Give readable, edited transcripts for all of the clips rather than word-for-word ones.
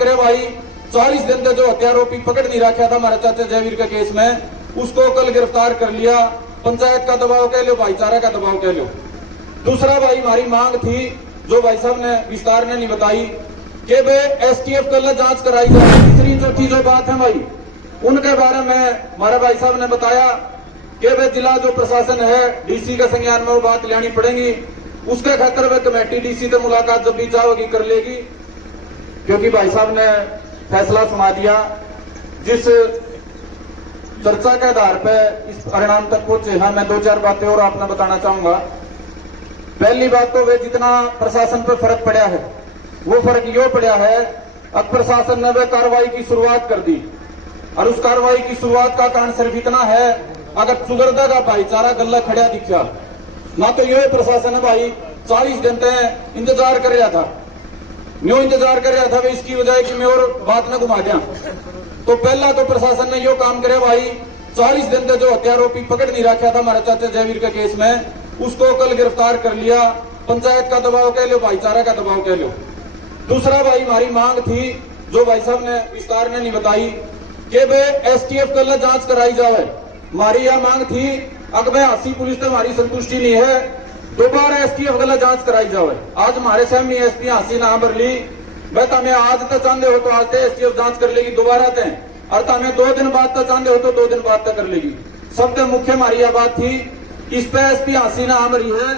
करे भाई, 40 दिन का जो हत्यारोपी पकड़ नहीं रखा था हमारे चाचा जयवीर के केस में, उसको कल गिरफ्तार कर लिया। पंचायत का दबाव कह लो, भाईचारा का दबाव कह लो। दूसरा भाई हमारी मांग थी, जो भाई साहब ने विस्तार ने नहीं बताई, कि भाई एसटीएफ कल जांच कराई जाए। तीसरी चौथी जो बात है भाई, उनके बारे में हमारे भाई साहब ने बताया कि भाई जिला जो प्रशासन है, डीसी का संज्ञान में वो बात लेनी पड़ेगी। उसके खातर वह कमेटी डीसी से मुलाकात जब भी चाहोगी कर लेगी, क्योंकि भाई साहब ने फैसला सुना दिया। जिस चर्चा के आधार पर इस परिणाम तक पहुंचे हैं, मैं 2-4 बातें और आपने बताना चाहूंगा। पहली बात तो वे जितना प्रशासन पर फर्क पड़ा है, वो फर्क यो पड़ा है, अब प्रशासन ने वह कार्रवाई की शुरुआत कर दी। और उस कार्रवाई की शुरुआत का कारण सिर्फ इतना है, अगर सुगरदा का भाईचारा गल्ला खड़ा दिखा ना, तो यह प्रशासन है भाई 40 घंटे इंतजार कर रहा था। न्यू इंतजार कर रहा था भाई, इसकी वजह कि मैं और बात न घुमा दिया। तो पहला तो प्रशासन ने यो काम करे भाई, 40 दिन का जो हत्यारोपी पकड़ नहीं रखा था हमारे चाचा जयवीर के केस में, उसको कल गिरफ्तार कर लिया। पंचायत का दबाव कह लो, भाईचारा का दबाव कह लो। दूसरा भाई हमारी मांग थी, जो भाई साहब ने विस्तार ने नहीं बताई, कि भाई एसटीएफ कल जांच कराई जाए। हमारी यह मांग थी, अगर हासी पुलिस से हमारी संतुष्टि नहीं है, दोबारा एसटीएफ कल जांच कराई जाए। आज हमारे सामने एसपी हासी ना भर ली, बस हमें आज तक चाहते हो तो आज तक एसटीएफ जांच कर लेगी दोबारा तय, और हमें 2 दिन बाद तक चाहते हो तो 2 दिन बाद तक कर लेगी। सबसे मुख्य हमारी यह बात थी, इस पे एसपी हासी ना भरी है,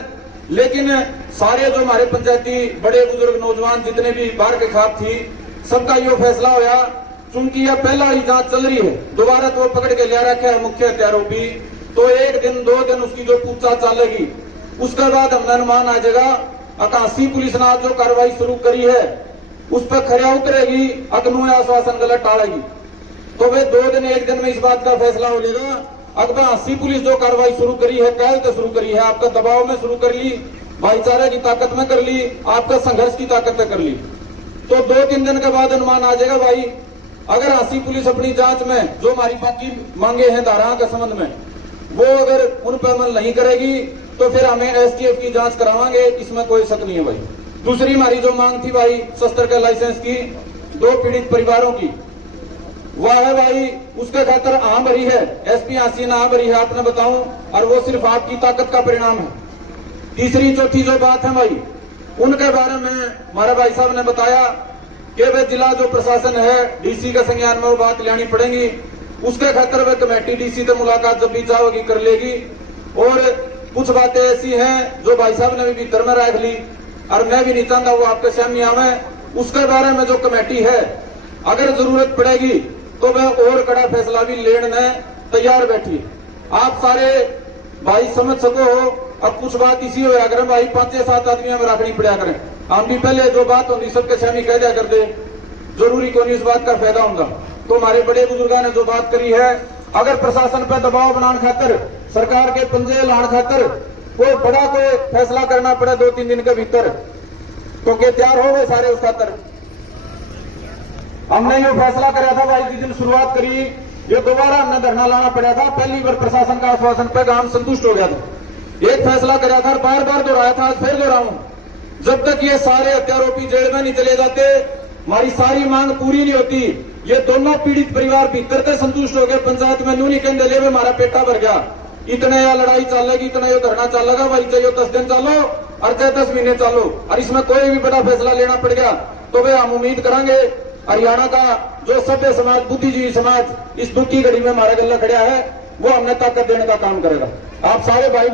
लेकिन सारे जो हमारे पंचायती बड़े बुजुर्ग नौजवान जितने भी बाहर के खिलाफ थी, सबका यो फैसला होया, चूंकि यह पहला ही जांच चल रही है, दोबारा तो पकड़ के लिया रखा है मुख्य हत्यारोपी, तो 1 दिन 2 दिन उसकी जो पूछताछ चलेगी, उसके बाद हमें अनुमान आ जाएगा। अकाशी पुलिस ने जो कार्रवाई शुरू करी है, उस पर खरा उतरेगी, अकनू आश्वासन गलत टालेगी, तो वे 2 दिन 1 दिन में इस बात का फैसला हो जाएगा। अकबर हासी पुलिस जो कार्रवाई शुरू करी है, कल तो शुरू करी है, आपका दबाव में शुरू कर ली, भाईचारे की ताकत में कर ली, आपका संघर्ष की ताकत में कर ली, तो 2-3 दिन के बाद अनुमान आ जाएगा भाई। अगर हासी पुलिस अपनी जांच में जो हमारी बाकी मांगे हैं धाराओं के संबंध में, वो अगर उन पर अमल नहीं करेगी, तो फिर हमें एसटीएफ की जांच करावांगे, इसमें कोई शक नहीं है भाई। दूसरी हमारी जो मांग थी भाई, शस्त्र के लाइसेंस की 2 पीड़ित परिवारों की, वह है भाई, उसके खातर आम भरी है, एसपी हासी ना भरी है, आपने बताऊं, और वो सिर्फ आपकी ताकत का परिणाम है। तीसरी चौथी जो बात है भाई, उनके बारे में हमारे भाई साहब ने बताया कि वे जिला जो प्रशासन है, डीसी का संज्ञान में वो बात लेनी पड़ेगी। उसके खातर वे कमेटी डीसी से मुलाकात जब भी चाहोगी कर लेगी। और कुछ बातें ऐसी हैं जो भाई साहब ने भी भीतर में रख ली, और मैं भी नहीं चाहता वो आपके सामने आवे। उसके बारे में जो कमेटी है, अगर जरूरत पड़ेगी तो वह और कड़ा फैसला भी लेने तैयार बैठी। आप सारे भाई समझ सको हो, अब कुछ बात इसी हो अगर भाई 5-7 आदमी में रखनी पड़ा करें, हम भी पहले जो बात होती सबके सामने कह दिया कर दे, जरूरी को नहीं इस बात का फायदा होगा। तो हमारे बड़े बुजुर्गों ने जो बात करी है, अगर प्रशासन पर दबाव बनाने खातर, सरकार के पंजे लाने खातर कोई बड़ा कोई फैसला करना पड़े 2-3 दिन के भीतर, तो क्या तैयार हो गए सारे उस खातर? हमने ये फैसला कराया था भाई, जिस दिन शुरुआत करी, ये दोबारा हमने धरना लाना पड़ा था। पहली बार प्रशासन का आश्वासन पे काम संतुष्ट हो गया था, एक फैसला कराया था, बार बार दोहराया था, आज फिर दोहराऊं, जब तक ये सारे हत्यारोपी जेल में नहीं चले जाते, हमारी सारी मांग पूरी नहीं होती। ये दोनों पीड़ित परिवार भीतर से संतुष्ट हो गए, पंचायत में नू नहीं कहते ले हमारा पेटा भर गया, इतने यह लड़ाई चलेगी, इतना ये धरना चलेगा भाई, चाहे 10 दिन चलो और चाहे 10 महीने चलो, और इसमें कोई भी बड़ा फैसला लेना पड़ गया तो वे हम उम्मीद करेंगे हरियाणा का जो सभ्य समाज, बुद्धिजीवी समाज इस दुख की घड़ी में हमारे गले खड़ा है, वो हमने ताकत देने का काम करेगा। आप सारे भाई